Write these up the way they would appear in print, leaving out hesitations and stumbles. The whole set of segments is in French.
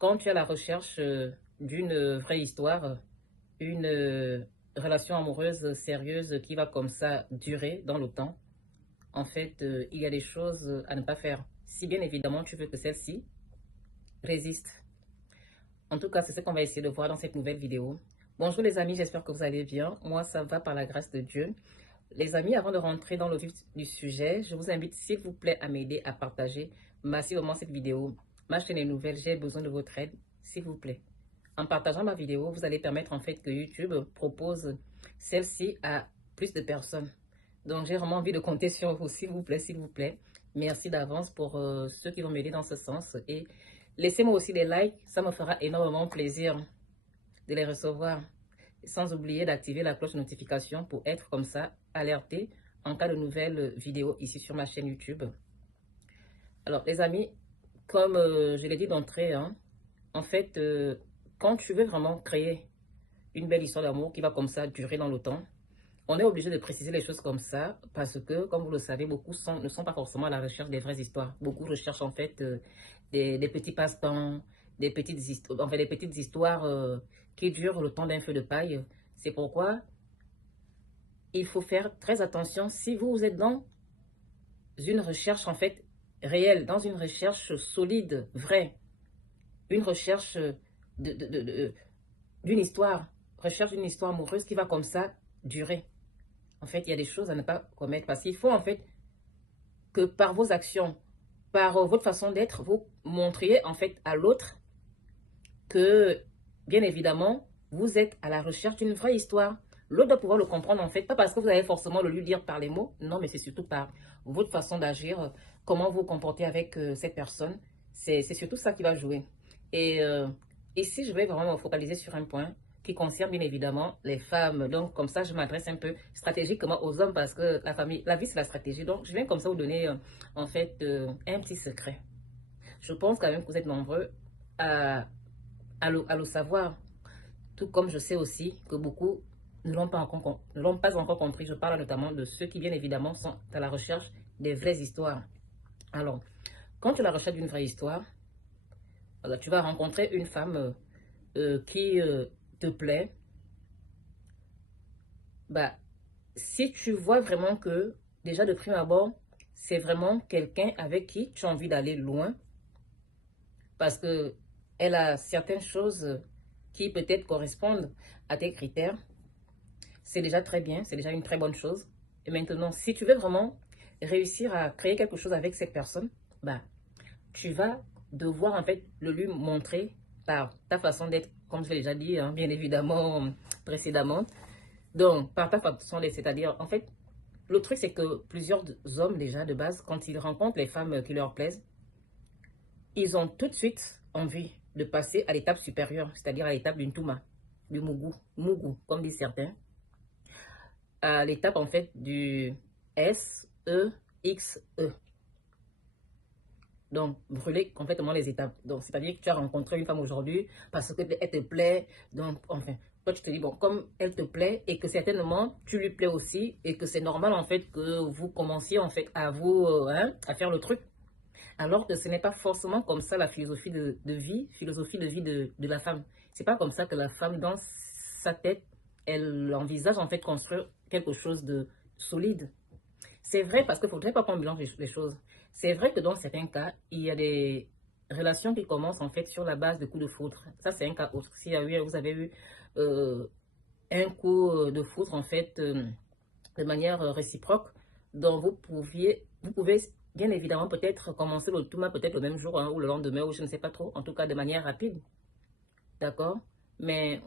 quand tu es à la recherche d'une vraie histoire, une relation amoureuse sérieuse qui va comme ça durer dans le temps, en fait, il y a des choses à ne pas faire. Si bien évidemment tu veux que celle-ci résiste. En tout cas, c'est ce qu'on va essayer de voir dans cette nouvelle vidéo. Bonjour les amis, j'espère que vous allez bien. Moi, ça va par la grâce de Dieu. Les amis, avant de rentrer dans le vif du sujet, je vous invite s'il vous plaît à m'aider à partager massivement cette vidéo. Ma chaîne est nouvelle, j'ai besoin de votre aide, s'il vous plaît. En partageant ma vidéo, vous allez permettre en fait que YouTube propose celle-ci à plus de personnes. Donc j'ai vraiment envie de compter sur vous, s'il vous plaît, s'il vous plaît. Merci d'avance pour ceux qui vont m'aider dans ce sens. Et laissez-moi aussi des likes, ça me fera énormément plaisir de les recevoir. Sans oublier d'activer la cloche de notification pour être comme ça alerté en cas de nouvelles vidéos ici sur ma chaîne YouTube. Alors les amis, comme je l'ai dit d'entrée, hein, en fait, quand tu veux vraiment créer une belle histoire d'amour qui va comme ça durer dans le temps, on est obligé de préciser les choses comme ça parce que, comme vous le savez, beaucoup ne sont pas forcément à la recherche des vraies histoires. Beaucoup recherchent en fait des petits passe-temps, des petites histoires, enfin, des petites histoires qui durent le temps d'un feu de paille. C'est pourquoi il faut faire très attention si vous êtes dans une recherche en fait réelle, dans une recherche solide, vraie, une recherche d'une histoire, recherche d'une histoire amoureuse qui va comme ça durer. En fait, il y a des choses à ne pas commettre parce qu'il faut en fait que par vos actions, par votre façon d'être, vous montriez en fait à l'autre que, bien évidemment, vous êtes à la recherche d'une vraie histoire. L'autre doit pouvoir le comprendre en fait, pas parce que vous allez forcément le lui dire par les mots, non, mais c'est surtout par votre façon d'agir, comment vous vous comportez avec cette personne. C'est surtout ça qui va jouer. Et ici, je vais vraiment me focaliser sur un point qui concerne bien évidemment les femmes. Donc, comme ça, je m'adresse un peu stratégiquement aux hommes parce que la vie, c'est la stratégie. Donc, je viens comme ça vous donner en fait un petit secret. Je pense quand même que vous êtes nombreux à, à le savoir. Tout comme je sais aussi que beaucoup ne l'ont pas encore compris. Je parle notamment de ceux qui, bien évidemment, sont à la recherche des vraies histoires. Alors, quand tu es à la recherche d'une vraie histoire, alors, tu vas rencontrer une femme qui te plaît. Bah, si tu vois vraiment que, déjà de prime abord, c'est vraiment quelqu'un avec qui tu as envie d'aller loin, parce que elle a certaines choses qui peut-être correspondent à tes critères, c'est déjà très bien, c'est déjà une très bonne chose. Et maintenant, si tu veux vraiment réussir à créer quelque chose avec cette personne, bah, tu vas devoir en fait le lui montrer par ta façon d'être, comme je l'ai déjà dit, hein, bien évidemment, précédemment. Donc, par ta façon d'être, c'est-à-dire, en fait, le truc, c'est que plusieurs hommes, déjà, de base, quand ils rencontrent les femmes qui leur plaisent, ils ont tout de suite envie de passer à l'étape supérieure, c'est-à-dire à l'étape d'une Touma, du Mougou, comme disent certains, à l'étape en fait du S-E-X-E. Donc, brûler complètement les étapes. Donc, c'est-à-dire que tu as rencontré une femme aujourd'hui parce qu'elle te plaît. Donc, enfin, toi, tu te dis, bon, comme elle te plaît et que certainement, tu lui plais aussi et que c'est normal, en fait, que vous commenciez, en fait, à vous, à faire le truc. Alors que ce n'est pas forcément comme ça la philosophie de vie de la femme. C'est pas comme ça que la femme, dans sa tête, elle envisage en fait construire quelque chose de solide. C'est vrai parce qu'il ne faudrait pas qu'on mélange les choses. C'est vrai que dans certains cas, il y a des relations qui commencent en fait sur la base de coups de foudre. Ça, c'est un cas autre. Si vous avez eu euh, un coup de foudre en fait de manière réciproque, dont vous pouvez bien évidemment peut-être commencer le tout, peut-être le même jour hein, ou le lendemain ou je ne sais pas trop, en tout cas de manière rapide, d'accord? Mais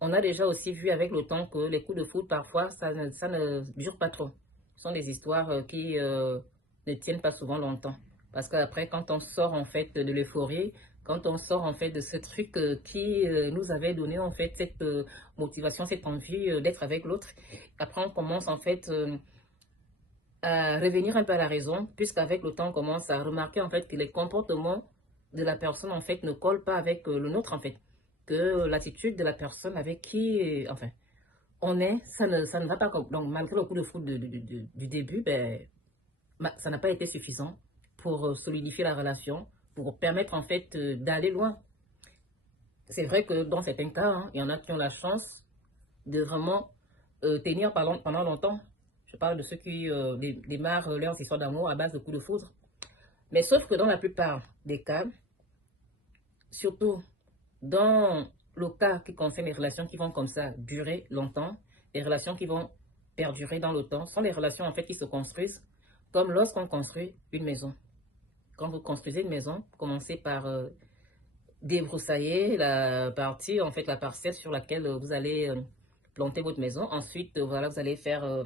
on a déjà aussi vu avec le temps que les coups de foudre parfois ça ne dure pas trop. Ce sont des histoires qui ne tiennent pas souvent longtemps. Parce qu'après, quand on sort en fait de l'euphorie, quand on sort en fait de ce truc qui nous avait donné en fait cette motivation, cette envie d'être avec l'autre, après on commence en fait à revenir un peu à la raison, puisqu'avec le temps on commence à remarquer en fait que les comportements de la personne en fait ne collent pas avec le nôtre en fait, que l'attitude de la personne avec qui, enfin, on est, ça ne va pas. Donc malgré le coup de foudre du début, ben, ça n'a pas été suffisant pour solidifier la relation, pour permettre en fait d'aller loin. C'est vrai que dans certains cas, hein, il y en a qui ont la chance de vraiment tenir pendant longtemps. Je parle de ceux qui démarrent leurs histoires d'amour à base de coups de foudre. Mais sauf que dans la plupart des cas, surtout dans le cas qui concerne les relations qui vont comme ça durer longtemps, les relations qui vont perdurer dans le temps, sont les relations en fait qui se construisent comme lorsqu'on construit une maison. Quand vous construisez une maison, commencez par débroussailler la partie, en fait la parcelle sur laquelle vous allez planter votre maison. Ensuite, voilà, vous allez faire,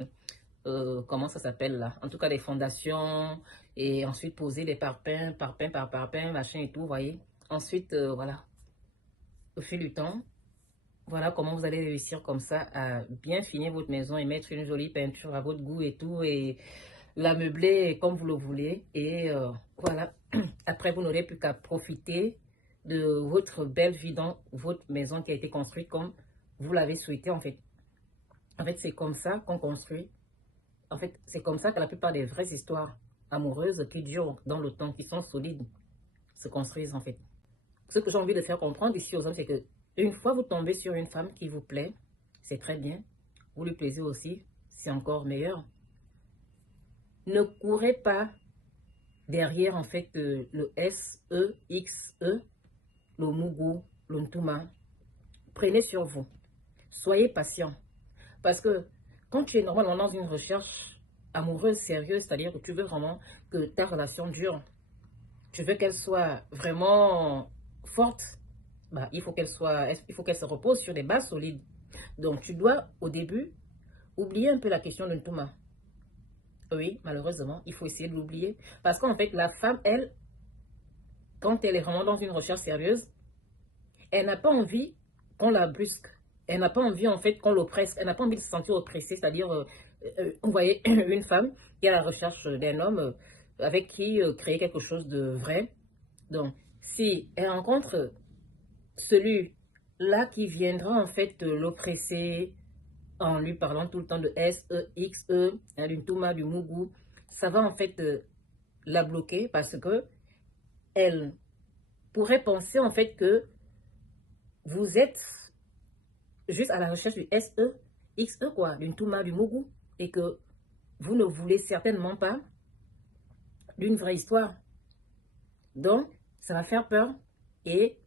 comment ça s'appelle là? En tout cas, les fondations et ensuite poser les parpaings, parpaing par parpaing, machin et tout, vous voyez. Ensuite, voilà, au fil du temps, voilà comment vous allez réussir comme ça à bien finir votre maison et mettre une jolie peinture à votre goût et tout et la meubler comme vous le voulez. Et voilà, après vous n'aurez plus qu'à profiter de votre belle vie dans votre maison qui a été construite comme vous l'avez souhaité en fait. En fait, c'est comme ça qu'on construit. En fait, c'est comme ça que la plupart des vraies histoires amoureuses qui durent dans le temps, qui sont solides, se construisent en fait. Ce que j'ai envie de faire comprendre ici aux hommes, c'est que une fois vous tombez sur une femme qui vous plaît, c'est très bien. Vous lui plaisez aussi, c'est encore meilleur. Ne courez pas derrière en fait le S-E-X-E, le Mugu, le Ntuma. Prenez sur vous. Soyez patient. Parce que quand tu es normalement dans une recherche amoureuse, sérieuse, c'est-à-dire que tu veux vraiment que ta relation dure, tu veux qu'elle soit vraiment forte, bah, il faut qu'elle se repose sur des bases solides. Donc tu dois au début oublier un peu la question de Ntuma. Oui, malheureusement, il faut essayer de l'oublier. Parce qu'en fait, la femme, elle, quand elle est vraiment dans une recherche sérieuse, elle n'a pas envie qu'on la brusque. Elle n'a pas envie, en fait, qu'on l'oppresse. Elle n'a pas envie de se sentir oppressée. C'est-à-dire, vous voyez, une femme qui est à la recherche d'un homme avec qui créer quelque chose de vrai. Donc, si elle rencontre celui-là qui viendra, en fait, l'oppresser en lui parlant tout le temps de S, E, X, E, du Touma, du Mugu, ça va, en fait, la bloquer parce que elle pourrait penser, en fait, que vous êtes juste à la recherche du SE, XE, quoi, d'une Touma, du Mugu, et que vous ne voulez certainement pas d'une vraie histoire. Donc, ça va faire peur et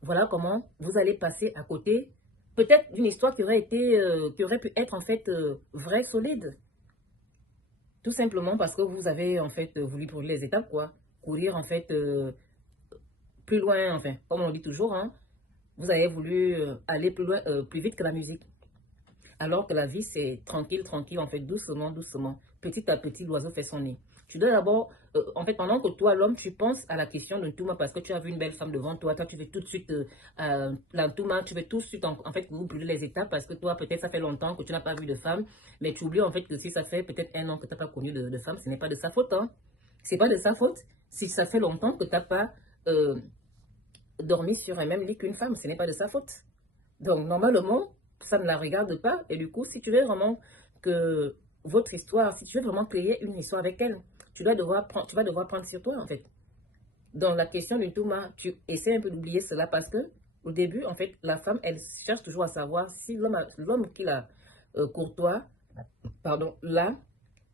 voilà comment vous allez passer à côté peut-être d'une histoire qui aurait qui aurait pu être en fait vraie, solide. Tout simplement parce que vous avez en fait voulu brûler les étapes, quoi. Courir en fait plus loin, enfin, comme on dit toujours, hein. Vous avez voulu aller plus loin, plus vite que la musique. Alors que la vie, c'est tranquille, tranquille, en fait, doucement, doucement. Petit à petit, l'oiseau fait son nid. Tu dois d'abord, en fait, pendant que toi, l'homme, tu penses à la question de Touma parce que tu as vu une belle femme devant toi. Toi, tu veux tout de suite l'Antouma, tu veux tout de suite, en fait, que vous brûlez les étapes parce que toi, peut-être, ça fait longtemps que tu n'as pas vu de femme. Mais tu oublies, en fait, que si ça fait peut-être un an que tu n'as pas connu de femme, ce n'est pas de sa faute, hein. C'est pas de sa faute. Si ça fait longtemps que tu n'as pas dormi sur un même lit qu'une femme, ce n'est pas de sa faute. Donc, normalement, ça ne la regarde pas. Et du coup, si tu veux vraiment que votre histoire, si tu veux vraiment créer une histoire avec elle, tu vas devoir prendre sur toi, en fait. Dans la question du Touma, tu essaies un peu d'oublier cela parce que, au début, en fait, la femme, elle cherche toujours à savoir si l'homme qui la courtois, pardon, là,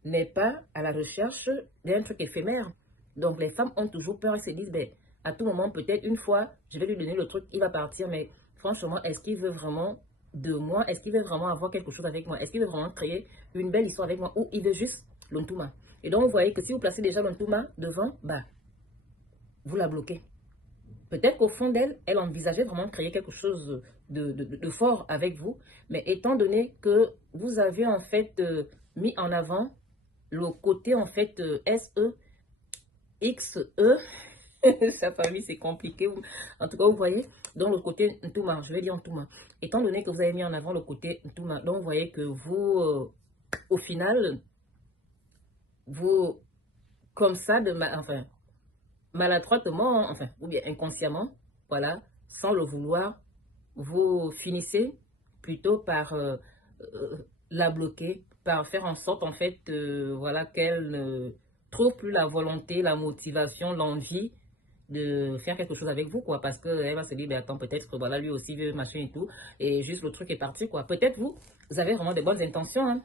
n'est pas à la recherche d'un truc éphémère. Donc, les femmes ont toujours peur et se disent, ben, à tout moment, peut-être une fois, je vais lui donner le truc, il va partir, mais franchement, est-ce qu'il veut vraiment de moi? Est-ce qu'il veut vraiment avoir quelque chose avec moi? Est-ce qu'il veut vraiment créer une belle histoire avec moi? Ou il veut juste l'Ontuma? Et donc, vous voyez que si vous placez déjà l'Ontuma devant, bah, vous la bloquez. Peut-être qu'au fond d'elle, elle envisageait vraiment de créer quelque chose de fort avec vous, mais étant donné que vous avez en fait mis en avant le côté en fait SE, XE, sa famille c'est compliqué, en tout cas vous voyez, donc le côté Ntouma, je vais dire Ntouma, étant donné que vous avez mis en avant le côté Ntouma, donc vous voyez que vous, au final, vous, comme ça, enfin, maladroitement, enfin, ou bien inconsciemment, voilà, sans le vouloir, vous finissez plutôt par la bloquer, par faire en sorte, en fait, voilà, qu'elle ne trouve plus la volonté, la motivation, l'envie de faire quelque chose avec vous, quoi, parce qu'elle va se dire, ben attends, peut-être que voilà, lui aussi veut machin et tout, et juste le truc est parti, quoi. Peut-être vous avez vraiment des bonnes intentions, hein.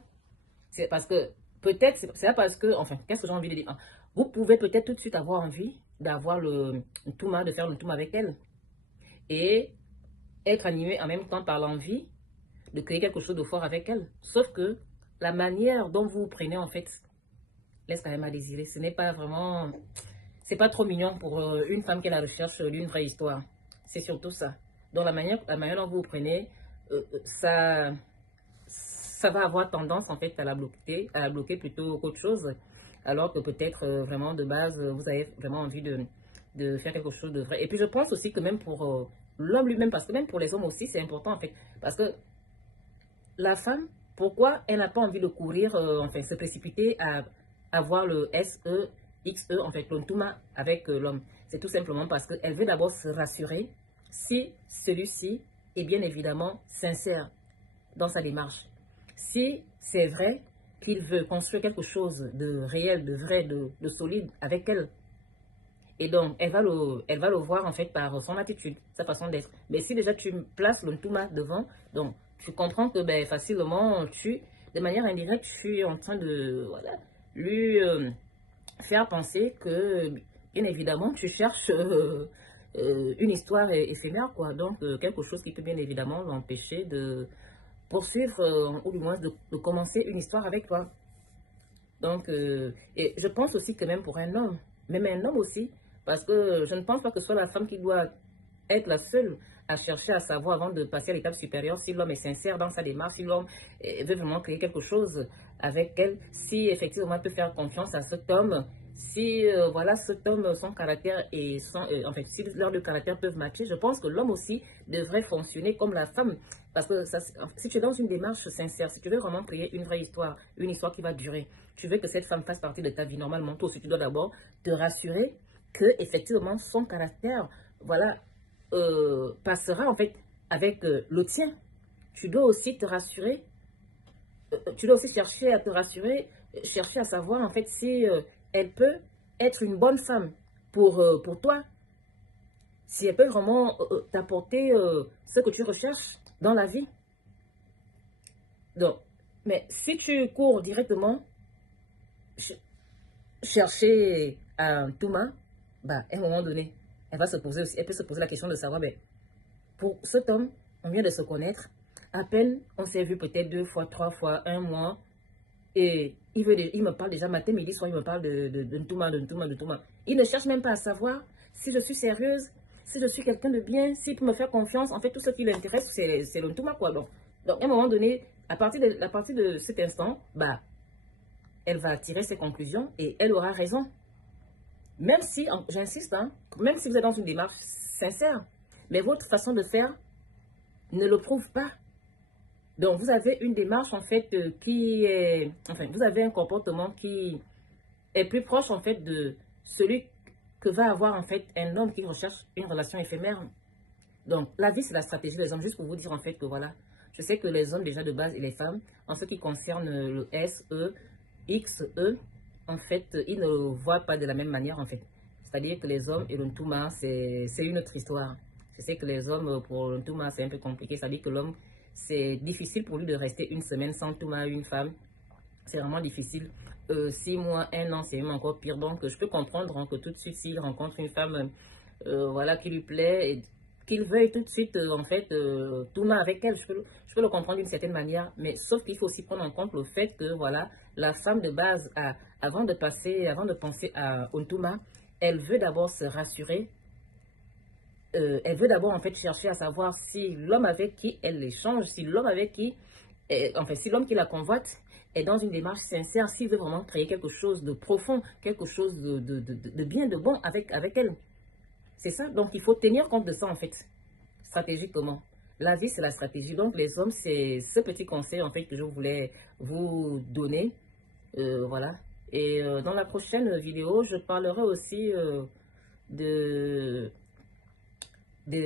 C'est parce que, peut-être, c'est pas parce que, enfin, qu'est-ce que j'ai envie de dire, hein. Vous pouvez peut-être tout de suite avoir envie d'avoir le Ntouma, de faire le Ntouma avec elle, et être animé en même temps par l'envie de créer quelque chose de fort avec elle. Sauf que la manière dont vous prenez, en fait, laisse quand même à désirer. Ce n'est pas vraiment... C'est pas trop mignon pour une femme qui est à la recherche d'une vraie histoire. C'est surtout ça. Donc la manière dont vous vous prenez, ça va avoir tendance en fait à la bloquer plutôt qu'autre chose. Alors que peut-être vraiment de base, vous avez vraiment envie de faire quelque chose de vrai. Et puis je pense aussi que même pour l'homme lui-même, parce que même pour les hommes aussi, c'est important en fait. Parce que la femme, pourquoi elle n'a pas envie de courir, enfin se précipiter à avoir le SE, XE, en fait, l'Ontuma avec l'homme. C'est tout simplement parce qu'elle veut d'abord se rassurer si celui-ci est bien évidemment sincère dans sa démarche. Si c'est vrai qu'il veut construire quelque chose de réel, de vrai, de solide avec elle, et donc, elle va le voir en fait par son attitude, sa façon d'être. Mais si déjà tu places le Ntouma devant, donc tu comprends que ben, facilement, de manière indirecte, tu es en train de voilà, lui faire penser que, bien évidemment, tu cherches une histoire éphémère, quoi. Donc, quelque chose qui peut bien évidemment l'empêcher de poursuivre, ou du moins de commencer une histoire avec toi. Donc, et je pense aussi que même pour un homme, même un homme aussi, parce que je ne pense pas que ce soit la femme qui doit être la seule à chercher à savoir avant de passer à l'étape supérieure si l'homme est sincère dans sa démarche, si l'homme veut vraiment créer quelque chose avec elle, si effectivement elle peut faire confiance à cet homme, si voilà cet homme, son caractère et en fait, si leurs deux caractères peuvent matcher, je pense que l'homme aussi devrait fonctionner comme la femme. Parce que ça, si tu es dans une démarche sincère, si tu veux vraiment créer une vraie histoire, une histoire qui va durer, tu veux que cette femme fasse partie de ta vie normalement, toi aussi tu dois d'abord te rassurer que effectivement son caractère, voilà, passera en fait avec le tien. Tu dois aussi te rassurer, tu dois aussi chercher à te rassurer, chercher à savoir en fait si elle peut être une bonne femme pour toi, si elle peut vraiment t'apporter ce que tu recherches dans la vie. Donc, mais si tu cours directement chercher un Touma, bah, à un moment donné, elle peut se poser la question de savoir, ben, pour cet homme, on vient de se connaître, à peine on s'est vu peut-être 2 fois, 3 fois, un mois, et il me parle déjà matin, midi, soir, il me parle de Ntouma, de Ntouma, de Ntouma. Il ne cherche même pas à savoir si je suis sérieuse, si je suis quelqu'un de bien, s'il peut me faire confiance. En fait, tout ce qui l'intéresse, c'est le Ntouma, quoi. Donc, à un moment donné, à partir de cet instant, bah, elle va tirer ses conclusions et elle aura raison. Même si, j'insiste, hein, même si vous êtes dans une démarche sincère, mais votre façon de faire ne le prouve pas. Donc, vous avez une démarche, en fait, qui est... Enfin, vous avez un comportement qui est plus proche, en fait, de celui que va avoir, en fait, un homme qui recherche une relation éphémère. Donc, la vie, c'est la stratégie des hommes. Juste pour vous dire, en fait, que voilà, je sais que les hommes, déjà de base, et les femmes, en ce qui concerne le S, E, X, E, en fait, ils ne voient pas de la même manière, en fait. C'est-à-dire que les hommes et le Ntouma, c'est une autre histoire. Je sais que les hommes, pour le Ntouma, c'est un peu compliqué. C'est-à-dire que l'homme, c'est difficile pour lui de rester une semaine sans Ntouma une femme. C'est vraiment difficile. 6 mois, un an, c'est même encore pire. Donc, je peux comprendre hein, que tout de suite, s'il rencontre une femme voilà, qui lui plaît, et qu'il veuille tout de suite, en fait, Touma avec elle, je peux le comprendre d'une certaine manière. Mais sauf qu'il faut aussi prendre en compte le fait que, voilà, la femme de base, avant de penser à Ontuma, elle veut d'abord se rassurer. Elle veut d'abord, en fait, chercher à savoir si l'homme avec qui elle échange, si l'homme avec qui enfin, si l'homme qui la convoite est dans une démarche sincère, s'il veut vraiment créer quelque chose de profond, quelque chose de bien, de bon avec elle. C'est ça. Donc, il faut tenir compte de ça, en fait, stratégiquement. La vie, c'est la stratégie. Donc, les hommes, c'est ce petit conseil, en fait, que je voulais vous donner. Voilà. Et dans la prochaine vidéo, je parlerai aussi de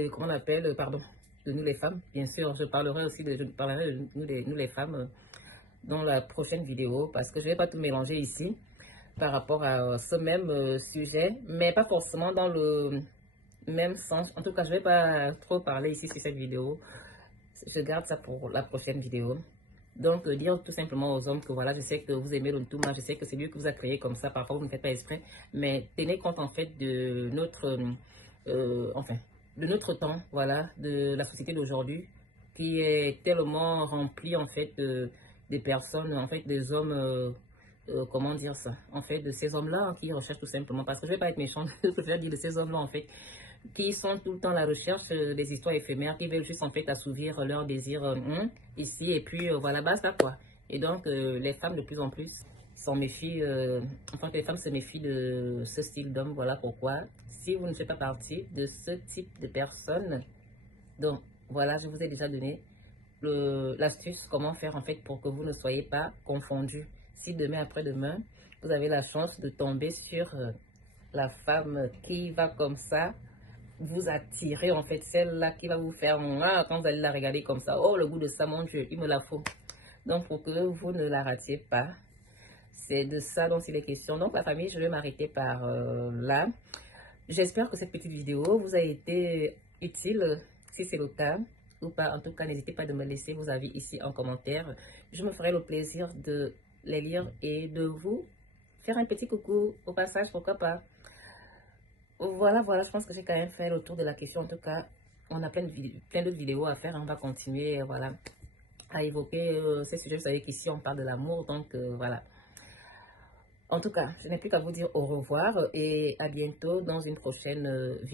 comment on appelle, pardon, de nous les femmes, bien sûr. Je parlerai de nous les femmes dans la prochaine vidéo parce que je ne vais pas tout mélanger ici. par rapport à ce même sujet, mais pas forcément dans le même sens. En tout cas, je vais pas trop parler ici sur cette vidéo. Je garde ça pour la prochaine vidéo. Donc, dire tout simplement aux hommes que voilà, je sais que vous aimez le Ntouma, je sais que c'est lui qui vous a créé comme ça, parfois vous ne faites pas exprès, mais tenez compte en fait de notre, enfin, de notre temps, voilà, de la société d'aujourd'hui, qui est tellement remplie en fait des personnes, en fait, des hommes, comment dire ça, en fait, de ces hommes-là qui recherchent tout simplement, parce que je vais pas être méchante, je préfère dire de ces hommes-là en fait, qui sont tout le temps à la recherche des histoires éphémères, qui veulent juste en fait assouvir leurs désirs ici, et puis voilà, basta quoi. Et donc, les femmes de plus en plus s'en méfient, enfin que les femmes se méfient de ce style d'homme, voilà pourquoi. Si vous ne faites pas partie de ce type de personnes, donc voilà, je vous ai déjà donné l'astuce, comment faire en fait pour que vous ne soyez pas confondus. Si demain après-demain, vous avez la chance de tomber sur la femme qui va comme ça, vous attirer en fait, celle-là qui va vous faire quand vous allez la regarder comme ça, oh le goût de ça, mon Dieu, il me la faut. Donc pour que vous ne la ratiez pas, c'est de ça dont il est question. Donc la famille, je vais m'arrêter par là. J'espère que cette petite vidéo vous a été utile, si c'est le cas ou pas. En tout cas, n'hésitez pas de me laisser vos avis ici en commentaire. Je me ferai le plaisir de les lire et de vous faire un petit coucou au passage, pourquoi pas. Voilà, je pense que j'ai quand même fait le tour de la question. En tout cas, on a plein d'autres vidéos à faire. On va continuer, voilà, à évoquer ces sujets. Vous savez qu'ici, on parle de l'amour, donc voilà. En tout cas, je n'ai plus qu'à vous dire au revoir et à bientôt dans une prochaine vidéo.